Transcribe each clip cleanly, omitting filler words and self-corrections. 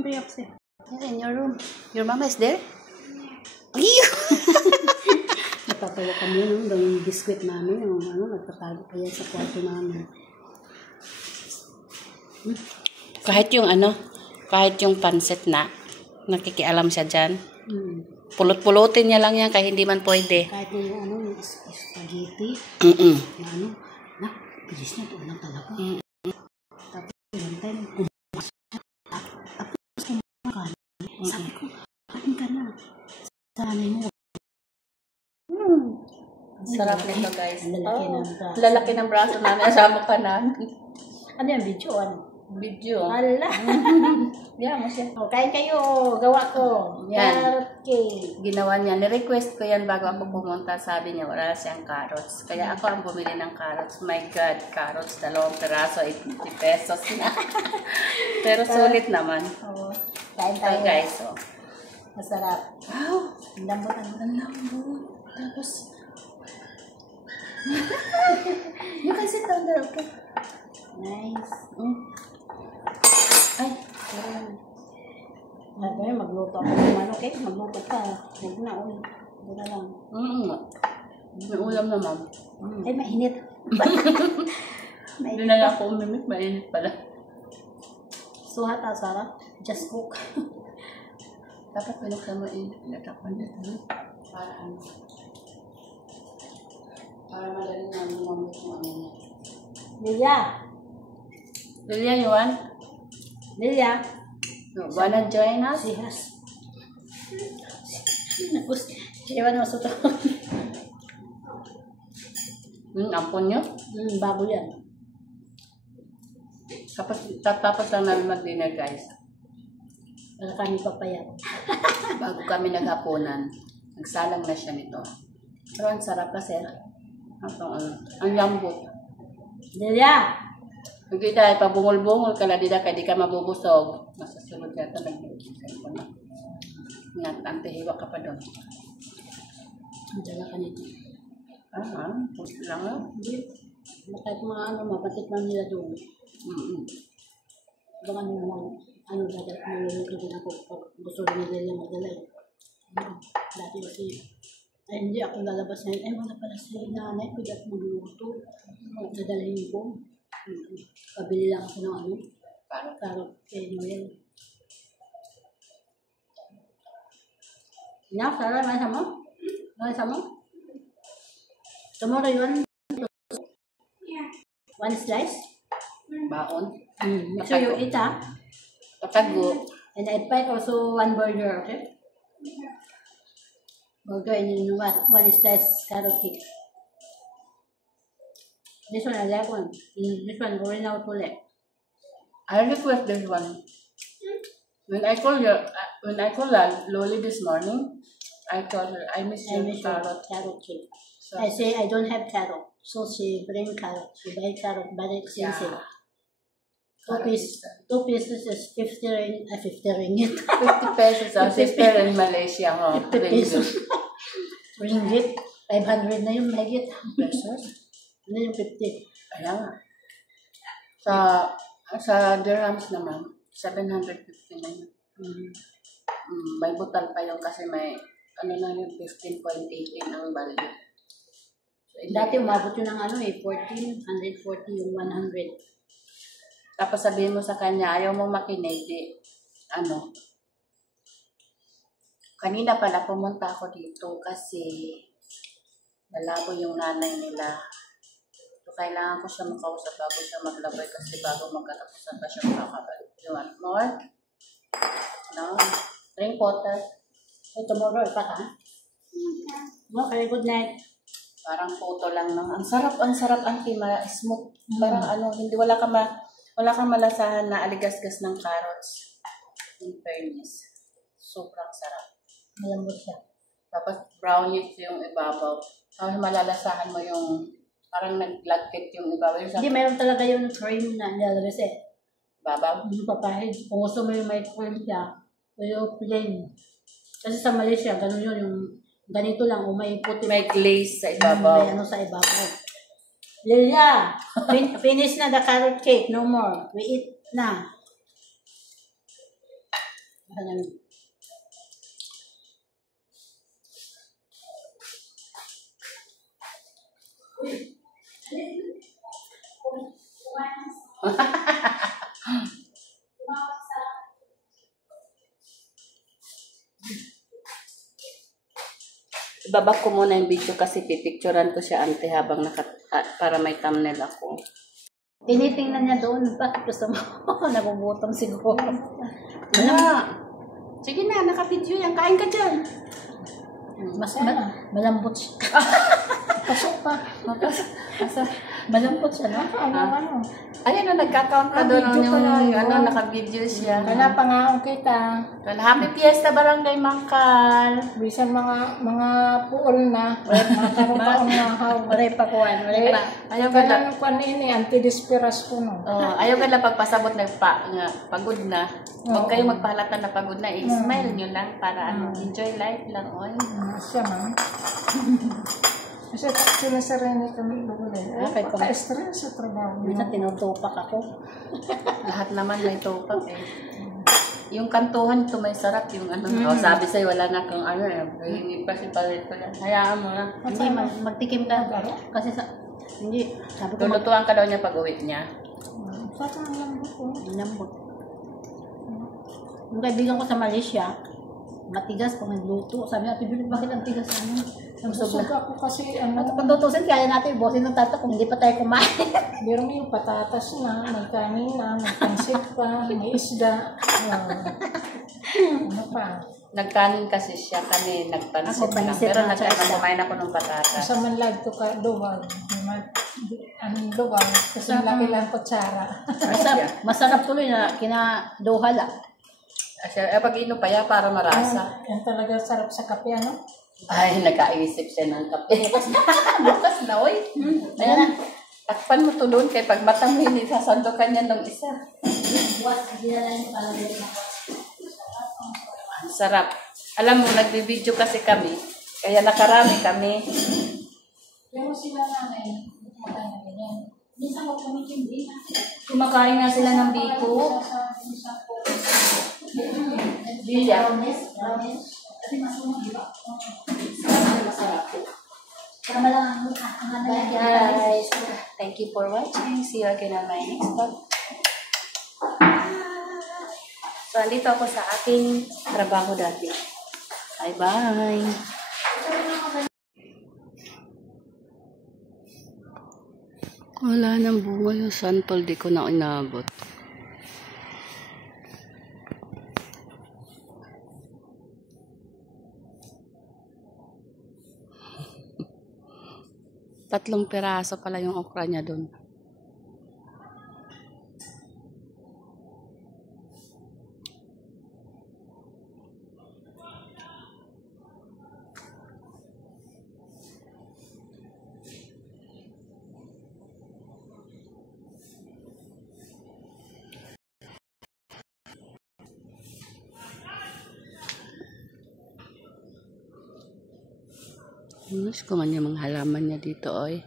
yung biopsy. Yeah, in your room. Your mama is there? Natatawa kami nung yung biskuit namin. Nagtatago pa yan sa kwarto namin. Kahit yung pansit na, nakikialam siya dyan. Pulot-pulutin niya lang yan kahit hindi man pwede. Kahit yung spaghetti. Bilis na doon lang talaga. Tapos one time, sabi ko, kain ka na. Sanay mo. Sarap nito, guys. Lalaki ng braso namin. Asama ka na. Ano yung video? Video. Hala. Yan mo siya. Kain kayo. Gawa ko. Yan. Carrot cake. Ginawa niya. Ni-request ko yan bago ako pumunta. Sabi niya, wala siyang carrots. Kaya ako ang bumili ng carrots. My God, carrots. 2 peraso, 80 pesos na. Pero sulit naman. Kain tayo. So, guys, masarap. Wow. Ang lambot. Ang lambot. Tapos, you can sit down there, okay? Nice. Ay, Sabi, magluto ako ng manok eh. Magluto ka. Huwag na, ulit. Huwag na lang. may ulam naman. Ay, mainit. Hindi na lang ako umimik, mainit pala. Suhat Sarah. Just cook. Dapat pinagsan mo inatakpan dito. Para madali na lumambot mo ano niya. Lilia. Lilia, you want? Lilia. Wanna join us? Yes. Siya na masuto. Ampon nyo? Bago yan. Tapos lang namin mag-dinner, guys. Para kami papayat. Bago kami naghapunan, nagsalang na siya nito. Pero ang sarap kasi. Ang lambot. Lilia! Hindi dahil pabungol-bungol ka na, di ka mabubusog. Masasunod yata nag-iisip ko na. Antihiwa ka pa doon. Dala ka nito. Pusto lang ah. Hindi. Kahit mga mapatikman nila doon. Baka naman, naluluto din ako pag gusto rin nila magdala eh. Dati kasi, ay hindi ako lalabas na yun. Ay wala pala si nanay, pwede ako magluluto. Dadalhin ko. Pabili lang ako ng carrot kay Noel. Enough, Sarah, may sama? May sama? Tomorrow yun? One slice? Baon. Make sure you eat, ha? Patago. And I pack also 1 burger, okay? Burger and then 1 slice carrot cake. This one I like one. This one going out ulit. I request this one. When I called Loli this morning, I told her I miss your carrot cake. So I say I don't have carrot, so she bring carrot. She buy carrot, but expensive. Yeah. 2 pieces is 50 ringgit. 50 pesos ang sister in Malaysia. 50 pesos. Ringgit. 500 na yung mahigit. Pesos. Ano yung 50? Kaya nga. Sa dirhams naman, 750 na yun. May butal pa yun kasi may yung 15.18 ang value. So, dati umabot yun ng 140 yung 100. Tapos sabihin mo sa kanya, ayaw mo makinig, kanina pala pumunta ako dito kasi malabo yung nanay nila. So, kailangan ko siya makausap bago siya maglabay kasi bago magkatapusan pa siya makakabalik. You want more? No? Drink water. Tomorrow, ipa ka? Okay, good night. Parang photo lang ng ang sarap, auntie, smooth. Parang hindi wala kang malasahan na aligasgas ng carrots. In fairness. Sobrang sarap. Malambot siya. Tapos brownish yung ibabaw. Tapos malalasahan mo yung parang naglagkit yung ibabaw. Hindi, mayroon talaga yung cream na nilalagay sa babaw. Yung papahid. Kung gusto mo yung may cream siya, o yung plain. Kasi sa Malaysia, ganun yun. Yung ganito lang, o may puti. May glaze sa ibabaw. May sa ibabaw. Lilia, finish na the carrot cake. No more. We eat na. Parang, Ibabak ko muna yung video kasi pipicturean ko siya ante habang para may thumbnail ako. tinitingnan niya doon, bakit gusto mo? Nagugutom siguro. Wala. Sige na, naka-video yan. Kain ka dyan. Malambot siya. Pasok pa. Malambot siya, no? Ano? Ayan na, nagka-count ka doon video pala yung yun. naka-video siya. Kaya pangaon kita. Well, happy Fiesta Barangay Mangkal. Bisan mga puol na. Mga karoon na haw. Maray pa kuwan, maray pa. Ayaw ka lang. Kaya kung ini, anti-disperas ko no. Ayaw ka lang pagpasabot nga pagod na. Huwag kayong magpahalata na pagod na. Smile nyo lang para enjoy life lang. Oy. Siya man. Kasi sila sa rin kami lugunin. Kahit pa- Pagka-stress sa trabaho. Minsan tinutupak ako. Lahat naman may topak eh. Yung kantuhan ito may sarap yung ano. Sabi sa'yo wala na kang ano eh. Hindi pa si palit ko yan. Hayaan mo na. Hindi, magtikim ka. Kasi hindi, sabi ko Lulutuan ka daw niya pag uwi niya. Saka ang lambot ko. lambot. Yung kaibigan ko sa Malaysia, matigas pag nagluto. Sabi natin, Julie, bakit ang tigas ano? Nabusog ako kasi ano. Kung tutusin, kaya natin ibosin ng tata kung hindi pa tayo kumain. Meron yung patatas na, may kanin na, may pansit pa, may isda. Ano pa? Nagkanin kasi siya kani Ako, nagpansit lang. pansit Pero lang sa isda. kumain ako ng patatas. Sa man live to ka, duwag. Anong duwag? Kasi laki lang kutsara. Masarap tuloy na kinaduhala. Kasi pag inupaya para marasa. Yan talaga sarap sa kape, ano? Ay, nagkaisip siya ng kape. Bukas na, oy. Ayan. Takpan mo tulon kay pag matang hindi sasandukan niya ng isa. Ang sarap. Alam mo, nagbibideo kasi kami. Kaya nakarami kami. Pero sila namin, kumakain na ganyan. Minsan ko kami hindi na. Kumakain na sila ng biko. Kasi masumang, di ba? Masarap. Tama lang ang Guys, thank you for watching. See you again on my next vlog. So, andito ako sa aking trabaho dati. Bye-bye. Wala nang bunga yung santol. Di ko na inabot. Tatlong piraso pala yung okra niya doon. Miss ko man yung mga halaman niya dito, oy.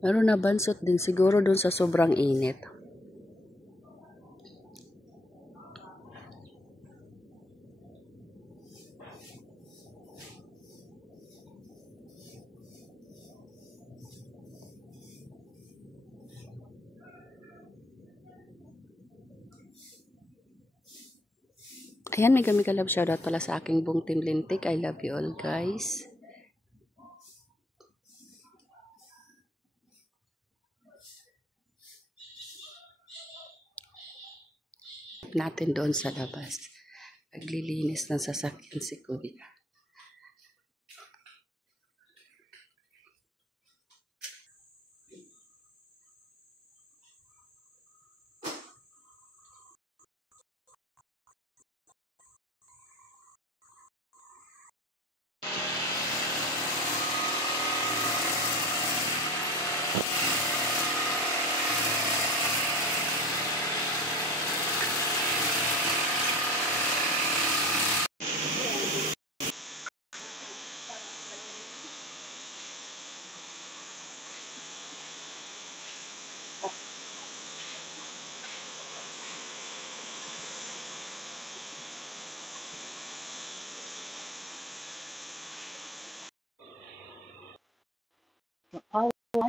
Meron na bansot din siguro doon sa sobrang init. Ayan, may gamigalab shoutout pala sa aking buong team Lintik. I love you all, guys. Natin doon sa labas. Naglilinis ng sasakyan si Kuya.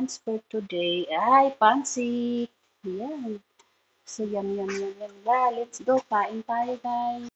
lunch for today ay pansit. Yan. So, yum, yum, yum, yum. Let's go. Kain tayo, guys.